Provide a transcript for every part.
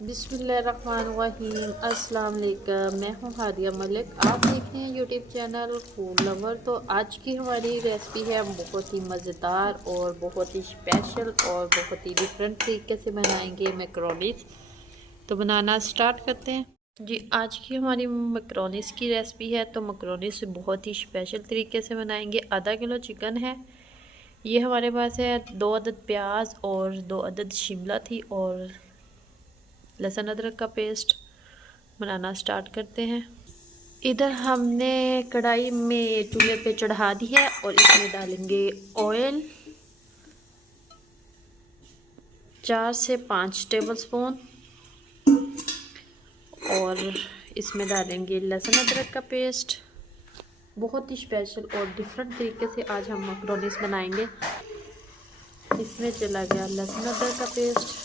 बिस्मिल्लाहिर्रहमानिर्रहीम। अस्सलाम वालेकुम। मैं हूँ हादिया मलिक। आप देख रहे हैं यूट्यूब चैनल फूड लवर। तो आज की हमारी रेसिपी है बहुत ही मज़ेदार और बहुत ही स्पेशल और बहुत ही डिफरेंट तरीके से बनाएंगे मैकरोनीस। तो बनाना स्टार्ट करते हैं जी। आज की हमारी मैकरोनीस की रेसिपी है। तो मैकरोनीस बहुत ही स्पेशल तरीके से बनाएंगे। आधा किलो चिकन है, ये हमारे पास है, 2 अदद प्याज और 2 अदद शिमला थी और लहसुन अदरक का पेस्ट। बनाना स्टार्ट करते हैं। इधर हमने कढ़ाई में चूल्हे पे चढ़ा दी है और इसमें डालेंगे ऑयल 4 से 5 टेबलस्पून और इसमें डालेंगे लहसुन अदरक का पेस्ट। बहुत ही स्पेशल और डिफरेंट तरीके से आज हम मैकरोनीस बनाएंगे। इसमें चला गया लहसुन अदरक का पेस्ट।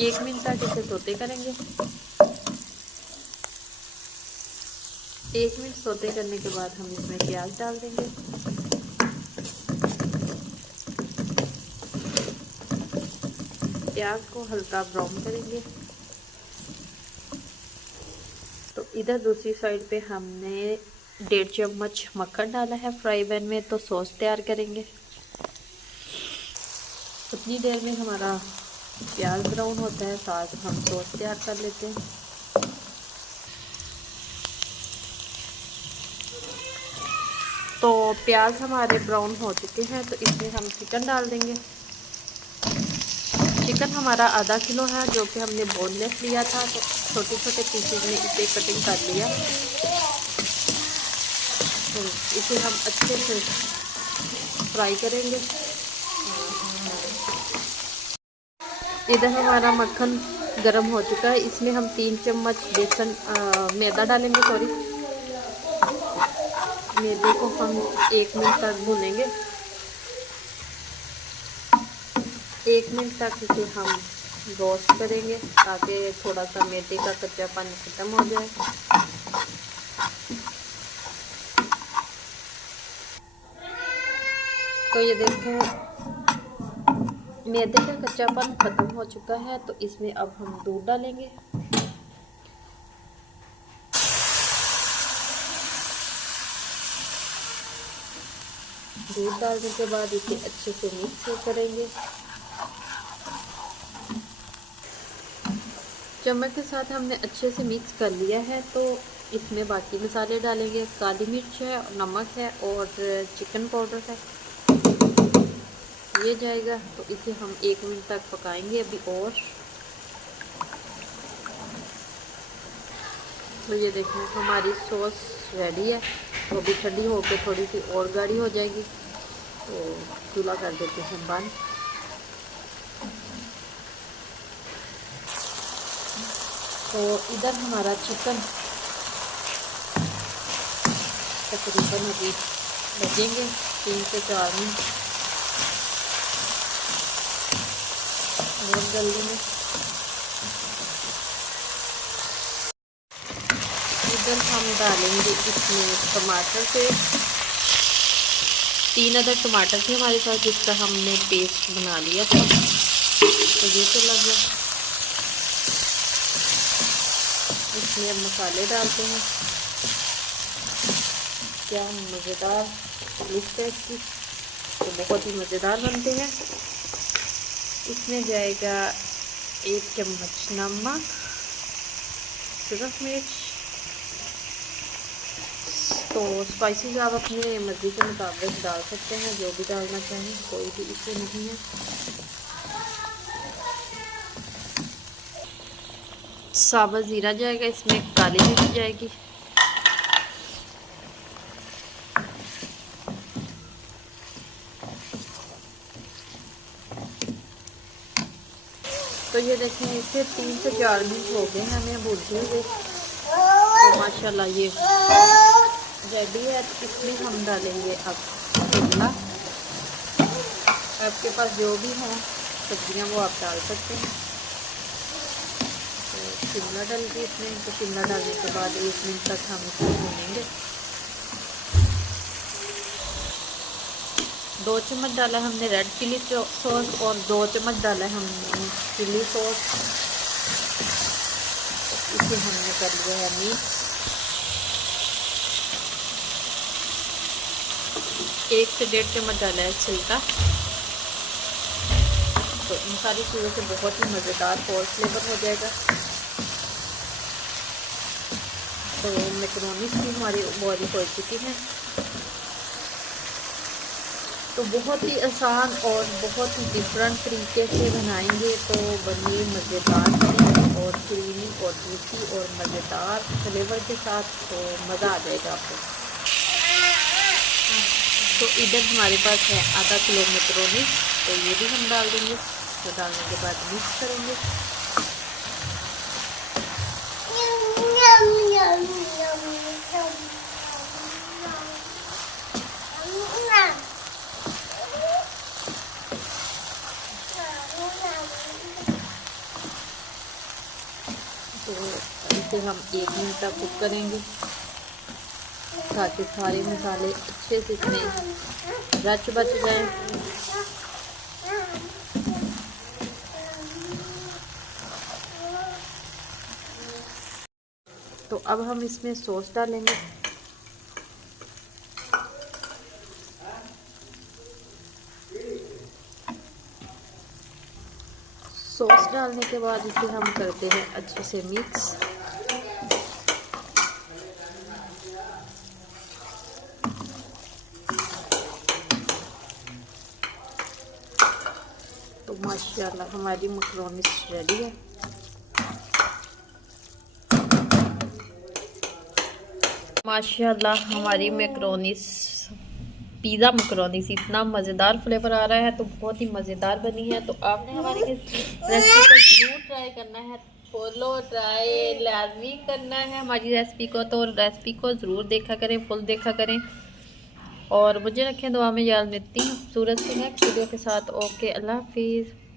एक मिनट तक इसे सोते करेंगे। 1 मिनट सोते करने के बाद हम इसमें प्याज डाल देंगे। प्याज को हल्का ब्राउन करेंगे। तो इधर दूसरी साइड पे हमने 1.5 चम्मच मक्खन डाला है फ्राई पैन में। तो सॉस तैयार करेंगे। उतनी देर में हमारा प्याज ब्राउन होता है, साथ हम सॉस तैयार कर लेते हैं। तो प्याज हमारे ब्राउन हो चुके हैं, तो इसमें हम चिकन डाल देंगे। चिकन हमारा आधा किलो है, जो कि हमने बोनलेस लिया था। तो छोटे छोटे पीसेज में इसे कटिंग कर लिया। तो इसे हम अच्छे से फ्राई करेंगे। इधर हमारा मक्खन गरम हो चुका है, इसमें हम 3 चम्मच बेसन मैदा डालेंगे। मैदे को हम 1 मिनट तक भूनेंगे। 1 मिनट तक इसे हम रोस्ट करेंगे ताकि थोड़ा सा मैदे का कच्चापन खत्म हो जाए। तो ये देखें, मैदे का कच्चापन खत्म हो चुका है। तो इसमें अब हम दूध डालेंगे। दूध डालने के बाद इसे अच्छे से मिक्स करेंगे। चम्मच के साथ हमने अच्छे से मिक्स कर लिया है। तो इसमें बाकी मसाले डालेंगे। काली मिर्च है, नमक है और चिकन पाउडर है, ये जाएगा। तो इसे हम 1 मिनट तक पकाएंगे अभी और। तो ये देखें, हमारी सॉस रेडी है। तो अभी ठंडी होकर थोड़ी सी और गाढ़ी हो जाएगी। तो चूल्हा कर देते हैं बंद। तो इधर हमारा चिकन तकरीबन अभी लगेंगे 3 से 4 मिनट बहुत जल्दी में। इधर हम डालेंगे इसमें टमाटर से 3 अदर टमाटर थे हमारे पास, जिसका हमने पेस्ट बना लिया था। तो ये तो लग गया। इसमें अब मसाले डालते हैं। क्या मज़ेदार लुक है इसकी। तो बहुत ही मज़ेदार बनते हैं। इसमें जाएगा 1 चम्मच नमक, सिर्फ मिर्च। तो स्पाइसेस आप अपने मर्ज़ी के मुताबिक डाल सकते हैं, जो भी डालना चाहें, कोई भी इशू नहीं है। साबुत ज़ीरा जाएगा, इसमें काली मिर्च जाएगी। तो ये देखें, इसे 3 से 4 मिनट हो गए हैं हमें भूनते हुए। तो माशाल्लाह ये रेडी है। इसमें हम डालेंगे अब शिमला। आपके पास जो भी हों सब्जियां वो आप डाल सकते हैं। तो शिमला डाल दी इसमें। तो शिमला डालने के बाद 1 मिनट तक हम इसे भूनेंगे। 2 चम्मच डाला हमने रेड चिली सॉस और 2 चम्मच डाला हमने चिली सॉस। इसे हमने कर लिया है मिक्स। 1 से 1.5 चम्मच डाला है छिलका। तो इन सारी चीज़ों से बहुत ही मज़ेदार और फ्लेवर हो जाएगा। तो मैक्रोनीस भी हमारी बॉईल हो चुकी है। तो बहुत ही आसान और बहुत ही डिफरेंट तरीके से बनाएंगे तो बनिए मज़ेदार बनेगी और क्रीमी और जूसी और मज़ेदार फ्लेवर के साथ, तो मज़ा आ जाएगा आपको। तो इधर हमारे पास है आधा किलो मैक्रोनीस, तो ये भी हम डाल देंगे। तो डालने के बाद मिक्स करेंगे। तो इसे हम 1 मिनट तक कुक करेंगे ताकि सारे मसाले अच्छे से इसमें रच बच जाए। तो अब हम इसमें सॉस डालेंगे। सॉस डालने के बाद इसे हम करते हैं अच्छे से मिक्स। तो माशाल्लाह हमारी मैक्रोनीस रेडी है। माशाल्लाह हमारी मैक्रोनीस, पिज़्ज़ा मैक्रोनीस इतना मज़ेदार फ्लेवर आ रहा है, तो बहुत ही मज़ेदार बनी है। तो आपने हमारी रेसिपी को ज़रूर ट्राई करना है, फॉलो ट्राई लाजमी करना है हमारी रेसिपी को। तो रेसिपी को ज़रूर देखा करें, फुल देखा करें और मुझे रखें दुआ में। याद मिलती हूँ खूबसूरत सी नेक्स्ट वीडियो के साथ। ओके, अल्लाह हाफिज़।